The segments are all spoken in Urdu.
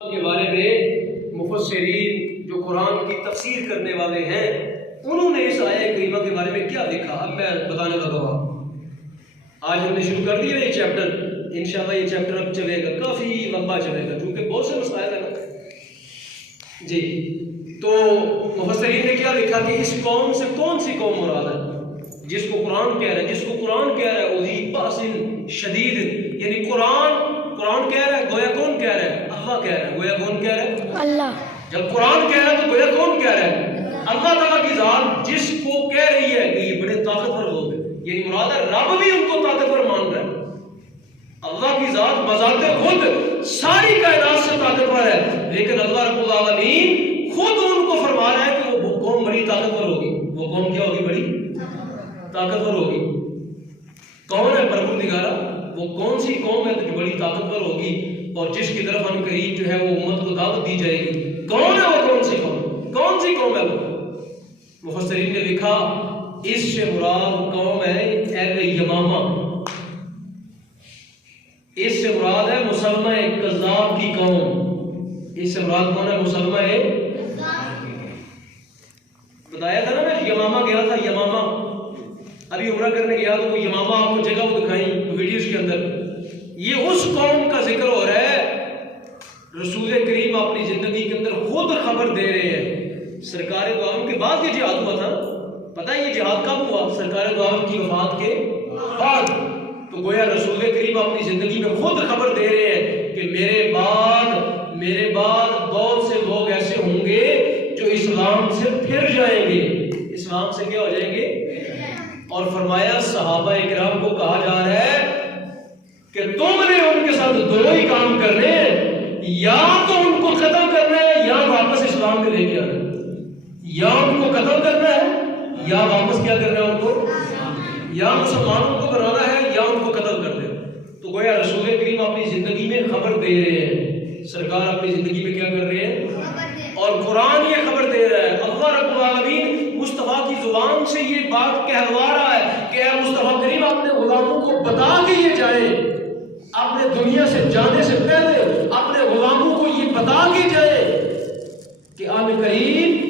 کے بارے میں مفسرین جو قرآن کی تفسیر کرنے والے ہیں انہوں نے اس آیہ کریمہ کے بارے میں کیا دیکھا اب میں بتانے لگا ہوں۔ آج ہم نے شروع کر دیا یہ چیپٹر، انشاءاللہ یہ چیپٹر اب چلے گا، کافی لمبا چلے گا کیونکہ بہت سے مسائل ہیں نا جی۔ تو مفسرین نے کیا دیکھا کہ اس قوم سے کون سی قوم مراد ہے جس کو قرآن کہہ رہا ہے، جس کو قرآن کہہ رہا ہے اذی باس شدید، یعنی قرآن کہہ رہا ہے، گویا کون کہہ رہا ہے؟ اللہ کہہ رہا ہے۔ گویا کون کہہ رہا ہے؟ اللہ۔ جب قرآن کہہ رہا ہے تو گویا کون کہہ رہا ہے؟ اللہ تعالیٰ کی ذات جس کو کہہ رہی ہے کہ یہ بڑے طاقتور لوگ ہیں، یعنی مراد ہے رب بھی ان کو طاقتور مان رہا ہے۔ اللہ کی ذات بذات خود ساری کائنات سے طاقتور ہے، لیکن اللہ رب العالمین خود ان کو فرما رہا ہے کہ وہ قوم بڑی طاقتور ہوگی۔ وہ قوم کیا ہوگی؟ بڑی طاقتور ہوگی۔ کون ہے پروردگارہ؟ وہ کون سی قوم ہے جو بڑی طاقتور ہوگی اور جس کی طرف ان قریب جو ہے وہ امت کو دعوت دی جائے گی؟ کون ہے وہ؟ کون سی قوم؟ کون سی قوم ہے وہ؟ مفسرین نے لکھا اس سے مراد قوم ہے اہل یمامہ، اس سے مراد ہے مسلمہ کذاب کی قوم۔ اس سے مراد کون ہے؟ مسلمہ بتایا تھا نا میں یمامہ گیا تھا، یمامہ ابھی عمرہ کرنے گیا تو وہ یمامہ آپ کو جگہ وہ دکھائیں ویڈیوز کے اندر۔ یہ اس قوم کا ذکر ہو رہا ہے، رسول کریم اپنی زندگی کے اندر خود خبر دے رہے ہیں۔ سرکار دو عالم کے بعد یہ جہاد ہوا تھا، پتہ ہے یہ جہاد کب ہوا؟ سرکار دو عالم کی وفات کے بعد۔ تو گویا رسول کریم اپنی زندگی میں خود خبر دے رہے ہیں کہ میرے بعد بہت سے لوگ ایسے ہوں گے جو اسلام سے پھر جائیں گے۔ اسلام سے کیا ہو جائیں گے؟ اور فرمایا صحابہ اکرام کو کہا جا رہا ہے کہ تم نے ان کے ساتھ دو ہی کام کرنے ہیں، یا تو ان کو قتل کرنا ہے یا واپس اسلام میں لے کے آنا ہے۔ یا ان کو قتل کرنا ہے یا واپس کیا کرنا ہے ان کو، یا مسلمانوں کو بنانا ہے یا ان کو قتل کرنا ہے۔ تو گویا رسول کریم اپنی زندگی میں خبر دے رہے ہیں، سرکار اپنی زندگی میں کیا کر رہے ہیں؟ اور قرآن یہ خبر دے رہا ہے، اللہ رب العالمین مصطفیٰ کی زبان سے یہ بات کہلوا رہا ہے کہ اے مصطفیٰ کریم اپنے غلاموں کو بتا کے یہ جائیں، اپنے دنیا سے جانے سے پہلے اپنے غلاموں کو یہ بتا کے جائیں کہ آن قریب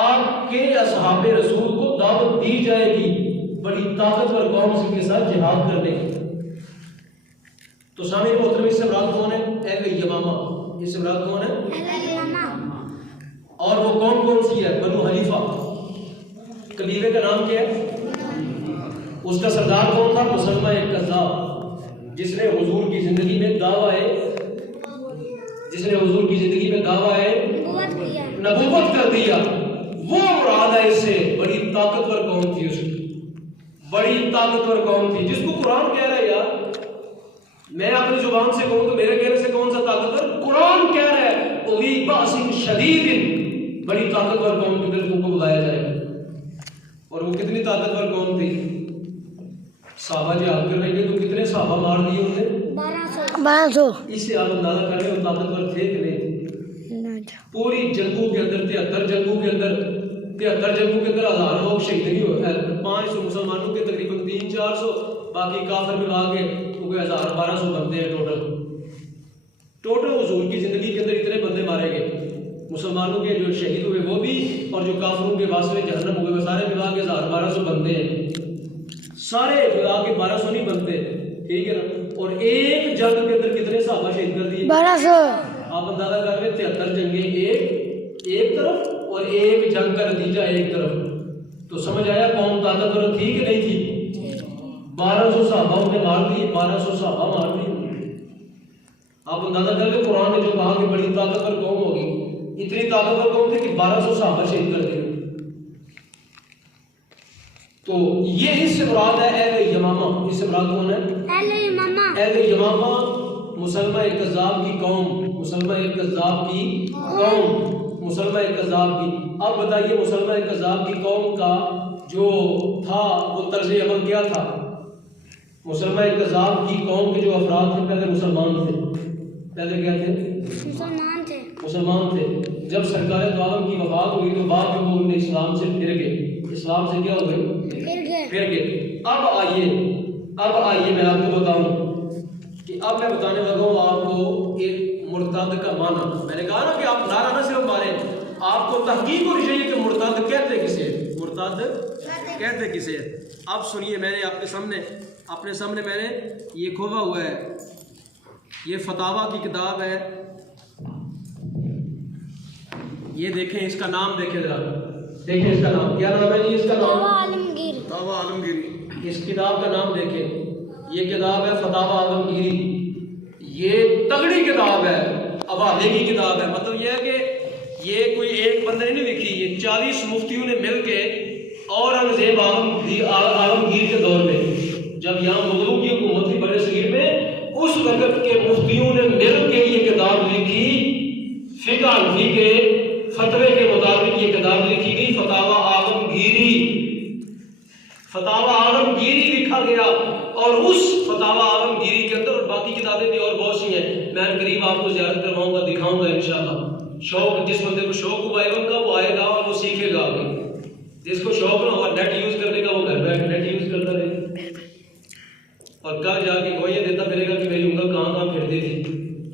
آپ کے اصحاب رسول کو دعوت دی جائے گی بڑی طاقتور قوم کے ساتھ جہاد کرنے کی۔ تو سامعین محترم اس سے مراد کون ہے؟ اہل یمامہ۔ اس سے مراد کون ہے؟ اور وہ کون کون سی ہے؟ بنو حنیفہ قبیلے کا نام کیا ہے؟ اس کا سردار کون تھا؟ مسلمہ کذاب، جس نے حضور کی زندگی میں دعویٰ نبوت کر دیا، وہ مراد ہے۔ اس سے بڑی طاقتور قوم تھی، اس کی بڑی طاقتور قوم تھی جس کو قرآن کہہ رہا ہے۔ یار میں اپنی زبان سے کہوں تو میرے کہنے سے کون سا طاقتور؟ قرآن کہہ رہا ہے اذی باس شدید، بڑی طاقتور قوم کی طرف کو بلایا جائے گا۔ اور وہ کتنی طاقتور قوم تھی؟ صحابہ جہاد کر رہے تھے تو کتنے صحابہ مار دیے انہوں نے؟ 1200۔ اس سے آپ اندازہ کر رہے ہو طاقتور تھے کہ نہیں تھے؟ پوری جنگوں کے اندر 73 جنگوں کے اندر 1000 لوگ شہید نہیں ہوئے، 500 مسلمانوں کے تقریباً 300-400، باقی کافر ملا کے 1200 بندے ہیں ٹوٹل حضور کی زندگی کے اندر اتنے بندے مارے گئے۔ مسلمانوں کے جو شہید ہوئے وہ بھی، اور جو کافروں کے واسطے جہنم ہوئے وہ سارے ملا کے 1200 بندے ہیں، سارے ملا کے 1200 نہیں بنتے، ٹھیک ہے نا؟ اور ایک جنگ کے اندر کتنے صحابہ شہید کر دیے؟ 1200۔ آپ اندازہ کر رہے 73 جنگیں ایک طرف اور ایک جنگ کا نتیجہ ایک طرف، تو سمجھ آیا قوم طاقتور تھی کہ نہیں تھی؟ 1200 صحابہ نے مار دیے، 1200 صحابہ مار دیے۔ آپ اندازہ کر لیں قرآن نے جو کہا کہ بڑی طاقتور قوم ہوگی، اتنی طاقتور قوم تھی کہ 1200 صحابہ شہید کر دیے۔ تو یہ اس سے مراد ہے اہل یمامہ۔ اس سے مراد کون ہے؟ اہل یمامہ مسلمہ کذاب کی قوم، مسلمہ کذاب کی قوم، مسلمہ کذاب کی۔ اب بتائیے مسلمہ کذاب کی قوم کا جو تھا وہ طرز عمل کیا تھا؟ مسلمہ کذاب کی قوم کے جو افراد تھے پہلے مسلمان تھے، پہلے کیا تھے؟ مسلمان تھے۔ جب سرکار دو عالم کی وفات ہوئی تو بعد میں وہ اسلام سے پھر گئے، اسلام سے کیا ہوئے؟ پھر گئے۔ اب آئیے میں آپ کو بتاؤں کہ اب میں بتانے لگا ہوں آپ کو ایک مرتد کا معنی، میں نے کہا نا کہ آپ نعرہ نہ صرف ماریں، آپ کو تحقیق ہونی چاہیے کہ مرتد کہتے کسے، مرتد کہتے کسے۔ اب سنیے، میں نے اپنے سامنے میں نے یہ کھولا ہوا ہے، یہ فتاویٰ کی کتاب ہے، یہ دیکھیں اس کا نام دیکھیں ذرا، دیکھیں اس کا نام کیا نام ہے جی، اس کا نام فتاویٰ عالمگیری، اس کتاب کا نام دیکھیں، یہ کتاب ہے فتاویٰ عالمگیری، یہ تگڑی کتاب ہے، حوالے کی کتاب ہے، مطلب یہ ہے کہ یہ کوئی ایک بندے نے نہیں لکھی، یہ 40 مفتیوں نے مل کے اورنگزیب عالمگیر کے دور میں جب یہاں مغلوں کی حکومت تھی بر صغیر میں، اس وقت کے مفتیوں نے مل کے یہ کتاب لکھی، فقہ حنفی کے فتوے کے مطابق یہ کتاب لکھی گئی، فتاویٰ عالمگیری، فتاویٰ عالمگیری لکھا گیا، اور اس فتاویٰ عالمگیری کے اندر باقی کتابیں بھی اور بہت سی ہیں، میں قریب آپ کو زیارت کرواؤں گا، دکھاؤں گا انشاءاللہ۔ شوق جس بندے کو شوق ہوا علم کا وہ آئے گا اور وہ سیکھے گا آگے، جس کو شوق نہ ہوا نیٹ یوز کرنے کا وہ گھر بیٹھ نیٹ یوز کرتا رہے اور کل جا کے گوئیاں دیتا پھرے گا کہ میری انگل کہاں کہاں پھرتی تھی۔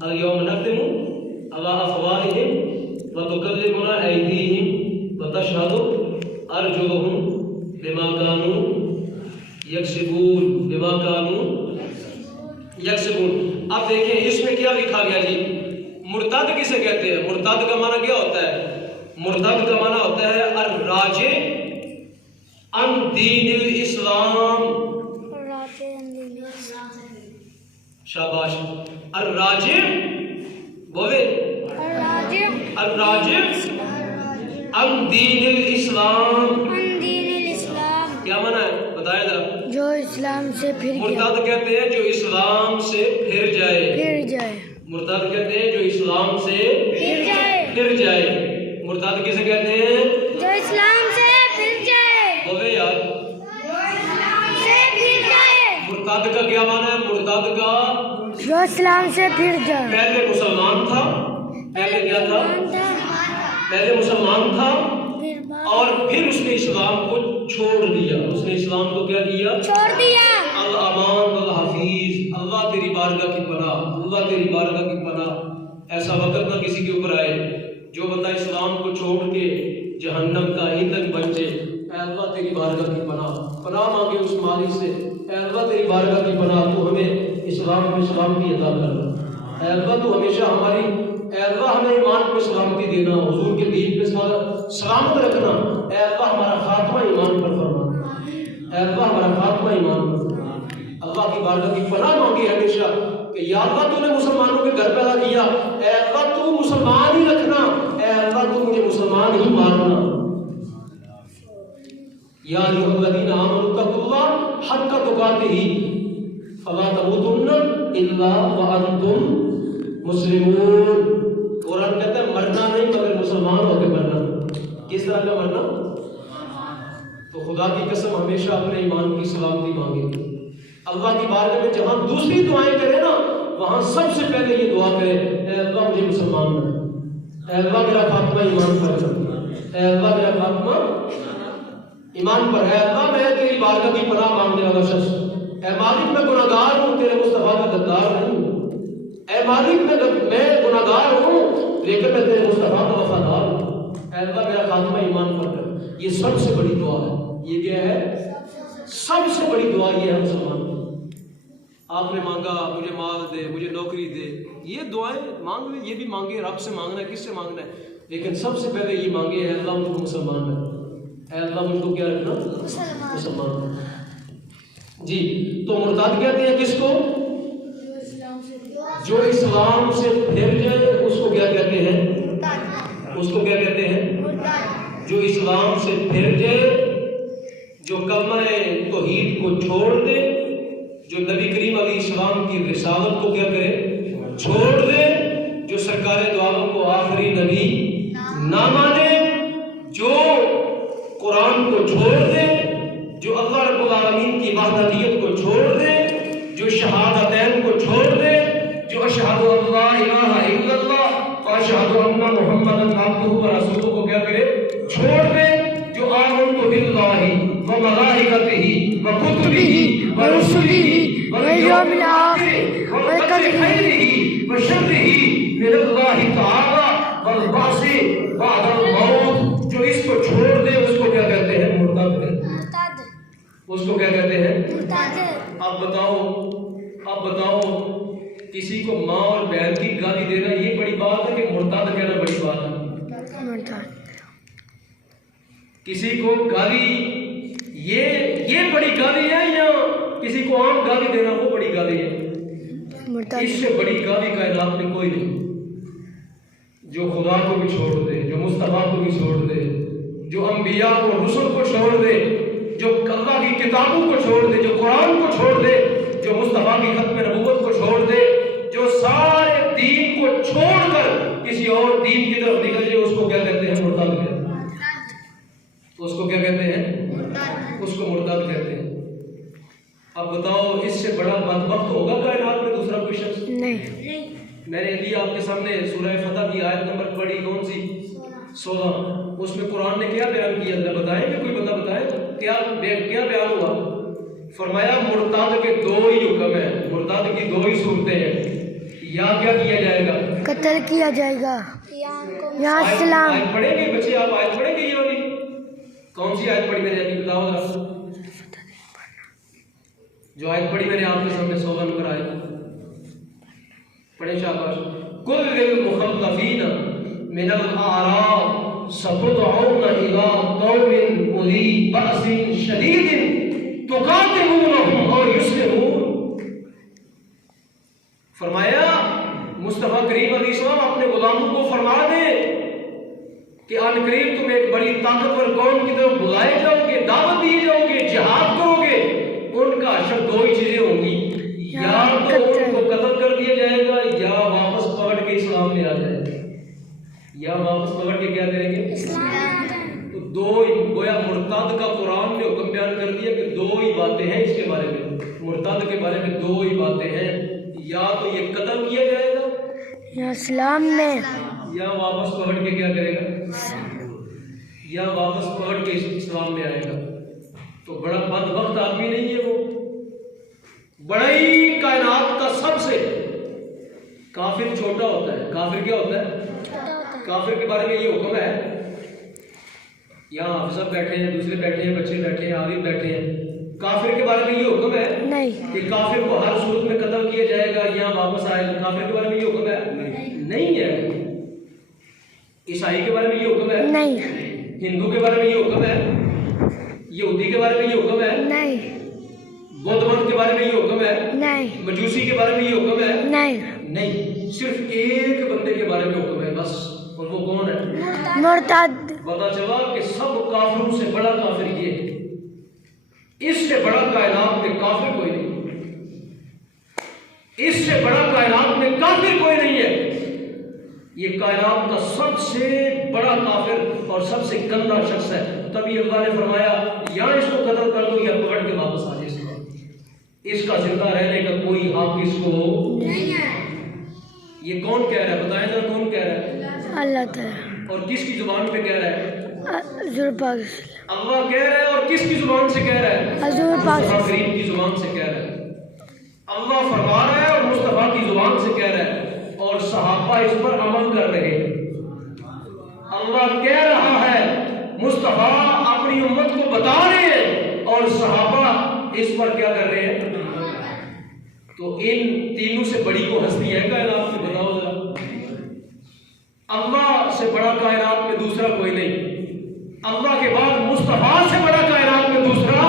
الیوم نختم علی افواہہم وتکلمنا ایدیہم وتشہد ارجلہم بما کانوا یکسبون، بما کانوا یکسبون۔ اب دیکھیں اس میں کیا لکھا گیا جی، مرتد کسے کہتے ہیں؟ مرتد کا معنی کیا ہوتا ہے؟ مرتد کا معنی ہوتا ہے الراجع عن دین الاسلام، شاباش، الراجع بولے، الراجع عن دین الاسلام، کیا معنی ہے بتائیں ذرا؟ جو اسلام سے پھر گیا، مرتد کہتے ہیں جو اسلام سے پھر جائے، مرتد کہتے ہیں جو اسلام سے پھر جائے، مرتد کسے کہتے ہیں؟ جو اسلام سے پھر جائے، بولے یار، مرتد کا کیا معنی ہے؟ مرتد کا جو اسلام سے پھر جائے، پہلے مسلمان تھا، پہلے کیا تھا؟ پہلے مسلمان تھا اور پھر اس نے اسلام کو چھوڑ دیا، اس نے اسلام کو کیا کیا؟ چھوڑ دیا۔ الامان والحفیظ، اللہ تیری بارگاہ کی پناہ، اللہ تیری بارگاہ کی پناہ، ایسا وقت نہ کسی کے اوپر آئے جو بندہ اسلام کو چھوڑ کے جہنم کا ایندھن بن جائے۔ اے اللہ تیری بارگاہ کی پناہ، پناہ مانگے اس مالک سے، اے اللہ تیری بارگاہ کی پناہ، تو ہمیں اسلام میں سلامتی عطا کر، اے اللہ تو ہمیشہ ہماری، اے اللہ ہمیں ایمان پہ سلامتی دینا، حضور کے دین پہ سلامت رکھنا، اے اللہ ہمارا خاتمہ ایمان پر فرما، اے اللہ ہمارا خاتمہ ایمان پر فرما۔ اللہ کی بارگاہ کی پناہ مانگی ہمیشہ کہ یا اللہ تو نے مسلمانوں کے گھر پیدا کیا، اے اللہ تو مسلمان ہی رکھنا، اے اللہ تو مجھے مسلمان ہی مارنا۔ یا ایھا الذین آمنوا اتقوا اللہ حق تقاتہ فلا تموتن الا وانتم مسلمون۔ قرآن کہتا ہے مرنا نہیں مگر مسلمان ہو کے مرنا۔ کس طرح کا مرنا؟ تو خدا کی قسم ہمیشہ اپنے ایمان کی سلامتی مانگے، اللہ کی بارگاہ میں جہاں دوسری دعائیں کرے نا وہاں سب سے پہلے یہ دعا کرے، اے اللہ مجھے مسلمان بنا، اے اللہ میرا خاتمہ ایمان پر کر، اے اللہ میرا خاتمہ ایمان پر، اے اللہ میں تیری بارگاہ کی پناہ مانگنے والا شخص، اے مالک میں گناہگار ہوں، تیرے مصطفیٰ کا غدار نہیں ہوں، اے مالک میں گناہگار ہوں لیکن میں تیرے مصطفیٰ کا وفادار ہوں، اے اللہ میرا خاتمہ ایمان پر کر۔ یہ سب سے بڑی دعا ہے، یہ کیا ہے؟ سب سے بڑی دعا یہ ہے مسلمان۔ آپ نے مانگا مجھے مال دے، مجھے نوکری دے، یہ دعائیں مانگ لیں، یہ بھی مانگے، رب سے مانگنا ہے، کس سے مانگنا ہے، لیکن سب سے پہلے یہ مانگے اے اللہ مجھ کو مسلمان رکھنا، اے اللہ مجھ کو کیا رکھنا؟ مسلمان رکھنا۔ جی تو مرتد کہتے ہیں کس کو؟ جو اسلام سے پھر جائے اس کو کیا کہتے ہیں؟ اس کو کیا کہتے ہیں؟ جو اسلام سے پھر جائے، جو کلمہ توحید کو چھوڑ دے، جو نبی کریم علیہ السلام کی رسالت کو کیا کرے؟ چھوڑ دے، جو سرکار دو عالم کو آخری نبی نہ مانے، جو قرآن کو چھوڑ دے، جو اللہ رب العالمین کی وحدانیت کو چھوڑ دے، جو شہادتین کو چھوڑ دے، جو اشہد ان لا الہ الا اللہ واشہد ان محمدا عبدہ ورسولہ کو کیا کرے؟ چھوڑ دے، جو آمنت باللہ وملائکتہ وکتبہ ورسلہ والیوم الآخر والقدر خیرہ وشرہ من اللہ تعالی والبعث بعد الموت، جو اس کو چھوڑ دے اس کو کیا کہتے ہیں؟ مرتد ہے۔ اس کو کیا کہتے ہیں؟ اب بتاؤ کسی کو ماں اور بہن کی گالی دینا یہ بڑی بات ہے کہ مرتد کہنا بڑی بات ہے؟ کسی کو گالی یہ بڑی گالی ہے یا کسی کو عام گالی دینا وہ بڑی گالی ہے؟ اس سے بڑی گالی کائنات میں کوئی نہیں۔ جو خدا کو بھی چھوڑ دے، جو مصطفیٰ کو بھی چھوڑ دے، جو انبیاء کو رسل کو چھوڑ دے، جو اللہ کی کتابوں کو چھوڑ دے، جو قرآن کو چھوڑ دے، جو مصطفیٰ کی ختم نبوت کو چھوڑ دے، جو سارے دین کو چھوڑ کر کسی اور دین کی طرف نکل جائے، اس کو کیا کہتے ہیں؟ مرتد کہتے ہیں۔ اس کو کیا کہتے ہیں؟ اس کو مرتد کہتے ہیں۔ اب بتاؤ اس سے بڑا بدبخت ہوگا کائنات میں دوسرا کوئی شخص؟ نہیں۔ میں نے ابھی آپ کے سامنے سورہ فتح کی آیت نمبر پڑھی، کون سی؟ 16۔ اس میں قرآن نے کیا بیان کیا؟ اللہ بتائیں کہ کوئی بندہ بتائے کیا بیان ہوا؟ فرمایا مرتد کے دو ہی حکم ہیں، مرتد کی دو ہی صورتیں ہیں۔ یا کیا کیا جائے گا؟ قتل کیا جائے گا، یا اسلام۔ آیت پڑھیں گے بچے؟ آپ آیت پڑھیں گے؟ یہ والی کون سی آیت پڑھی میں نے ابھی؟ بتاؤ ذرا جو آیت پڑھی میں نے آپ کے سامنے 16 نمبر آیت پڑھیں شاباش۔ کل للمخلفین من الاعراب ستدعون الى قوم اولی بأس شدید تقاتلونهم اور یسلمون۔ فرمایا مصطفیٰ کریم علیہ السلام اپنے غلاموں کو فرما دیں کہ ان قریب تم ایک بڑی طاقتور قوم کی طرف بلائے جاؤ گے، دعوت دیے جاؤ گے، جہاد کرو گے۔ ان کا اشر دو ہی چیزیں ہوں گی، یا تو ان کو قتل کر دیا جائے گا یا واپس پکڑ کے اسلام میں آ جائے گا، یا واپس پکڑ کے کیا کریں گے؟ تو دو ہی گویا مرتد کا قرآن نے حکم بیان کر دیا کہ دو ہی باتیں ہیں اس کے بارے میں، مرتد کے بارے میں دو ہی باتیں ہیں، یا تو یہ قتل کیا جائے گا یا اسلام میں، یا واپس پکڑ کے کیا کرے گا؟ یا واپس پکڑ کے اسلام میں آئے گا۔ تو بڑا بدبخت آدمی نہیں ہے وہ، بڑی کائنات کا سب سے کافر چھوٹا ہوتا ہے۔ کافر کیا ہوتا ہے؟ کافر کے بارے میں یہ حکم ہے، یہاں حافظ بیٹھے ہیں، دوسرے بیٹھے ہیں، بچے بیٹھے ہیں، عالم بیٹھے ہیں، کافر کے بارے میں یہ حکم ہے کہ کافر کو ہر صورت میں قتل کیا جائے گا یا واپس آئے گا؟ کافر کے بارے میں یہ حکم ہے؟ نہیں ہے۔ عیسائی کے بارے میں یہ حکم ہے؟ نہیں۔ ہندو کے بارے میں یہ حکم ہے؟ یہودی کے بارے میں یہ حکم ہے؟ نہیں۔ بدھ مت کے بارے میں یہ حکم ہے؟ نہیں۔ مجوسی کے بارے میں یہ حکم ہے؟ نہیں۔ صرف ایک بندے کے بارے میں حکم ہے بس، اور وہ کون ہے؟ مرتد۔ پتا چلا کہ سب کافروں سے بڑا کافر یہ ہے، اس سے بڑا کائنات میں کافر کوئی نہیں، اس سے بڑا کائنات میں کافر کوئی نہیں ہے۔ یہ کائنات کا سب سے بڑا کافر اور سب سے گندا شخص ہے۔ تبھی اللہ نے فرمایا یا اس کو قتل کر دو یا پکڑ کے واپس آ جائے، اس کا زندہ رہنے کا کوئی حق اس کو نہیں ہے۔ یہ کون کہہ رہا ہے؟ بتائیں ذرا کون کہہ رہا ہے؟ اللہ تعالیٰ۔ اور کس کی زبان پہ کہہ رہا ہے؟ حضور پاک اللہ کہہ رہا ہے۔ اور کس کی زبان سے کہہ رہا ہے؟ حضور پاک کریم کی زبان سے کہہ رہا ہے۔ اللہ فرما رہا ہے اور مصطفیٰ کی زبان سے کہہ رہا ہے، اور صحابہ اس پر عمل کر رہے ہیں۔ اللہ کہہ رہا ہے، مصطفیٰ اپنی امت کو بتا رہے ہیں، اور صحابہ اس پر کیا کر رہے ہیں؟ تو ان تینوں سے بڑی کو ہستی ہے کائنات میں؟ بتاؤ ذرا۔ اللہ سے بڑا کائنات میں دوسرا کوئی نہیں، اللہ کے بعد مصطفیٰ سے بڑا کائنات میں دوسرا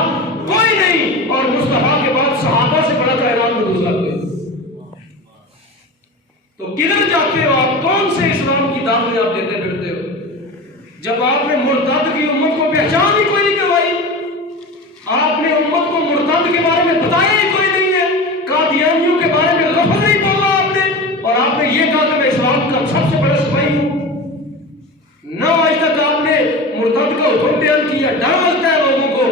کوئی نہیں، اور مصطفیٰ کے بعد صحابہ سے بڑا کائنات میں دوسرا کوئی نہیں۔ تو کدھر جاتے ہو آپ؟ کون سے اسلام کی دعوت آپ دیتے پھرتے ہو جب آپ نے مرتد کی امت کو پہچان ہی کوئی نہیں کروائی؟ آپ نے امت کو مرتد کے بارے میں بتایا ہی کوئی نہیں ہے، قادیانیوں کے بارے میں لفظ نہیں بولا آپ نے، اور آپ نے یہ کہا کہ میں اسلام کا سب سے بڑا سپاہی ہوں۔ نہ آج تک آپ نے مرتد کا حکم بیان کیا۔ ڈر لگتا ہے لوگوں کو،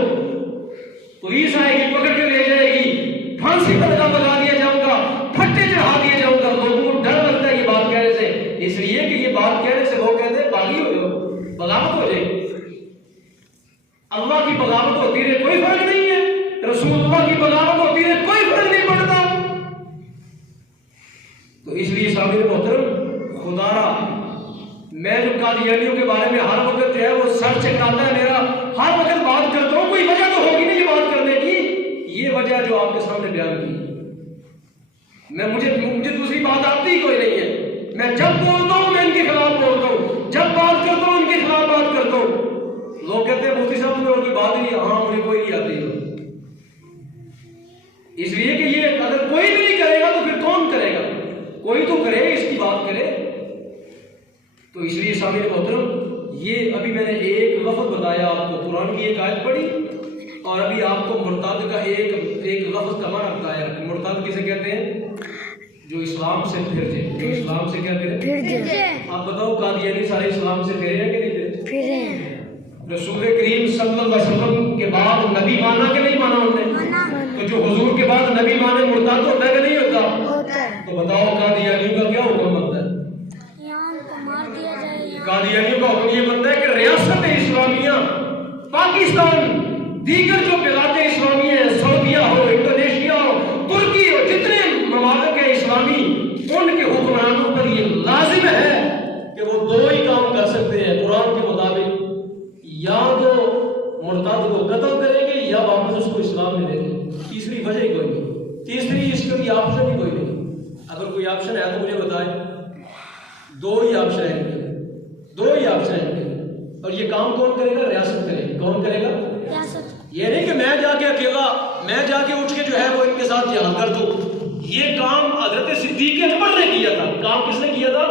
پولیس آئے گی، پکڑ کے لے جائے گی، پھانسی پر لگا دیا جاؤں گا، پھٹے چڑھا دیا جاؤں گا۔ لوگوں کو ڈر لگتا ہے یہ بات کہنے سے، اس لیے کہ یہ بات کہنے سے وہ کہتے ہیں باغی ہو جاؤ، بغاوت ہو جائے۔ اللہ کی بغاوت ہوتی رہے کوئی فرق نہیں ہے، رسول اللہ کی بغاوت ہوتی رہے کوئی فرق نہیں پڑتا۔ تو اس لیے سامنے محترم، خدارا میں جو قادیانیوں کے بارے میں ہر وقت جو ہے وہ سر چکراتا ہے میرا، ہر وقت بات کرتا ہوں، کوئی وجہ تو ہوگی نا یہ بات کرنے کی، یہ وجہ جو آپ کے سامنے بیان کی، میں مجھے دوسری بات آتی ہی کوئی نہیں ہے، میں جب بولتا ہوں میں ان کے خلاف بولتا ہوں، جب بات کرتا ہوں ان کے خلاف بات کرتا ہوں۔ لوگ کہتے ہیں مفتی صاحب میں اور کوئی بات نہیں، ہاں مجھے کوئی نہیں آتی، اس لیے کہ یہ اگر کوئی بھی نہیں کرے گا تو پھر کون کرے گا؟ کوئی تو کرے، اس کی بات کرے۔ تو اس لیے سامعین محترم، یہ ابھی میں نے ایک لفظ بتایا آپ کو، قرآن کی ایک آیت پڑھی، اور ابھی آپ کو مرتد کا ایک لفظ کا معنی بتایا۔ مرتد کسے کہتے ہیں؟ جو اسلام سے پھر جائے، جو اسلام سے کیا کرے؟ آپ بتاؤ قادیانی سارے اسلام سے پھرے ہیں کہ نہیں پھرے؟ رسول کریم صلی اللہ علیہ وسلم کے بعد نبی مانا کہ نہیں مانا انہوں نے؟ تو جو حضور کے بعد نبی مانے مرتد ہوتا ہے کہ نہیں ہوتا؟ تو بتاؤ قادیانیوں کا کیا حکم بنتا ہے؟ قادیانیوں کا حکم یہ بنتا ہے کہ ریاست اسلامیہ پاکستان، دیگر جو بلاد اسلامیہ ہیں، سعودیہ ہو، انڈونیشیا ہو، ترکی ہو، جتنے ممالک ہیں اسلامی، ان کے حکمرانوں پر یہ لازم ہے کہ وہ دو ہی کام کر سکتے ہیں قرآن کے مطابق، یا تو مرتد کو قتل کریں گے یا واپس اس کو اسلام میں لیں گے، تیسری وجہ ہی کوئی نہیں، تیسری اس کے لیے آپشن ہی کوئی نہیں۔ اگر کوئی آپشن ہے تو مجھے بتائیں، دو ہی آپشن ہیں، دو ہی آپشن ہیں، اور یہ کام کون کرے گا؟ ریاست کرے گا۔ کون کرے گا؟ یہ نہیں کہ میں جا کے اکیلا، میں جا کے اٹھ کے جو ہے وہ ان کے ساتھ جہاد کر دوں، یہ کام حضرت صدیق اکبر نے کیا تھا۔ کام کس نے کیا تھا؟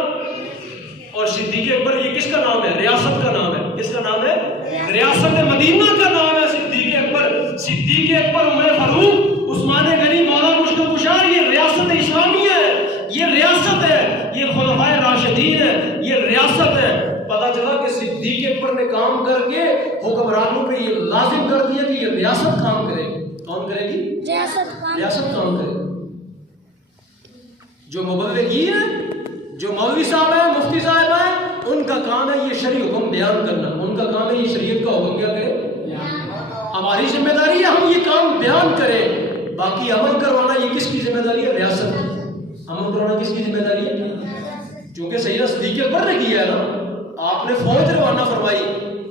اور صدیق اکبر یہ کس کا نام ہے؟ ریاست کا نام ہے۔ کس کا نام ہے؟ ریاست مدینہ کا نام ہے صدیق اکبر۔ صدیق اکبر، عمر فاروق، عثمان غنی، مولا مشکل کشا، یہ ریاست اسلامیہ ہے، یہ ریاست ہے، یہ خلفائے راشدین ہے، یہ ریاست ہے۔ پتا چلا کہ صدیق اکبر نے کام کر کے حکمرانوں پہ یہ لازم کر دیا کہ یہ ریاست کام کرے گی۔ کون کرے گی؟ ریاست کام کرے گی۔ جو مبلغین ہیں، جو مولوی صاحب ہیں، مفتی صاحب ہیں، ان کا کام ہے یہ شرعی حکم بیان کرنا، ان کا کام ہے یہ شریعت کا حکم کیا کرے۔ ہماری ذمہ داری ہے ہم یہ کام بیان کریں، باقی عمل کروانا یہ کس کی ذمہ داری ہے؟ ریاست کی۔ عمل کروانا کس کی ذمہ داری ہے؟ چونکہ سیدنا صدیق اکبر نے کیا ہے نا، آپ نے فوج روانہ فرمائی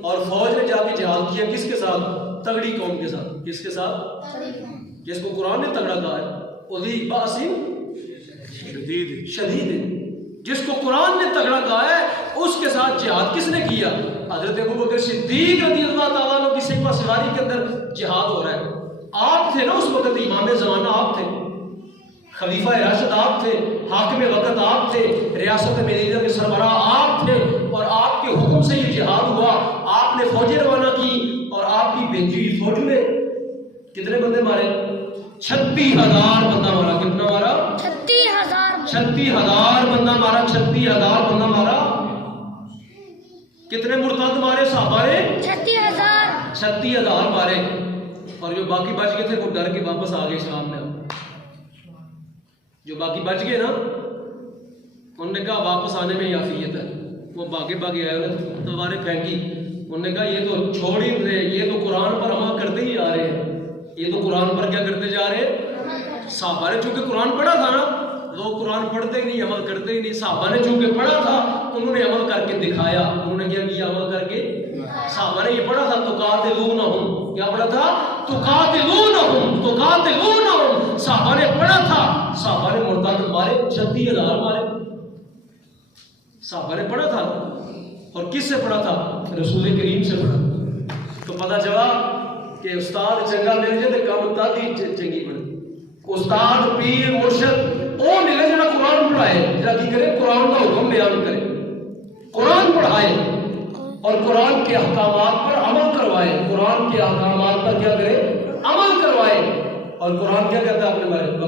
اور فوج نے جا کے جہاد کیا، کس کے ساتھ؟ تگڑی قوم کے ساتھ۔ کس کے ساتھ؟ جس کو قرآن نے تگڑا کہا ہے، اُذِی بَأْسٍ شدید، جس کو قرآن نے تگڑا کہا ہے اس کے ساتھ جہاد کس نے کیا؟ حضرت ابوبکر صدیق رضی اللہ تعالیٰ عنہ کی سپہ سواری کے اندر جہاد ہو رہا ہے۔ آپ تھے نا اس وقت امام زمانہ، آپ تھے خلیفہ راشد، آپ تھے حاکم وقت، آپ تھے ریاست مدینہ کے سربراہ، آپ تھے، اور آپ کے حکم سے یہ جہاد ہوا۔ آپ نے فوجیں روانہ کی اور آپ کی بھیجی ہوئی فوج نے کتنے بندے مارے؟ 36,000 بندہ مارا۔ کتنا مارا؟ 36,000 بندہ مارا۔ 36,000 بندہ مارا۔ کتنے مرتد مارے صحابہ نے؟ 36,000 مارے، اور جو باقی بچ گئے تھے وہ ڈر کے واپس آ گئے اسلام میں۔ جو باقی بچ گئے نا، انہوں نے کہا واپس آنے میں یافیت ہے، وہ باغے آئے، انہوں نے تلواریں پھینکی، انہوں نے کہا یہ تو چھوڑ ہی رہے، یہ تو قرآن پر عمل کرتے ہی آ رہے ہیں، یہ تو قرآن پر کیا کرتے جا رہے ہیں۔ صحابہ نے چونکہ قرآن پڑھا تھا نا، لوگ قرآن پڑھتے ہی نہیں، عمل کرتے ہی نہیں۔ صحابہ نے چونکہ پڑھا تھا، انہوں نے عمل کر کے دکھایا۔ انہوں نے کیا کیا؟ عمل کر کے۔ صحابہ نے یہ پڑھا تھا تقاتلونہم، کیا پڑھا تھا؟ تقاتلونہم، تقاتلونہم۔ صحابہ نے پڑھا تھا، صحابہ نے مرتد مارے، 36,000 مارے۔ صحابہ نے پڑھا تھا، اور کس سے پڑھا تھا؟ رسول کریم سے پڑھا۔ تو پتہ چلا کہ استاد چنگا مل جائے تو کم تاتی چنگی بنے۔ استاد، پیر، مرشد وہ ملے جڑا قرآن پڑھائے، جڑا کی کرے؟ قرآن کا حکم بیان کرے، قرآن پڑھائے اور قرآن کے احکامات پر عمل کروائے۔ قرآن کے احکامات پر کیا کرے؟ عمل کروائے۔ اور قرآن کیا کہتا ہے اپنے بارے میں؟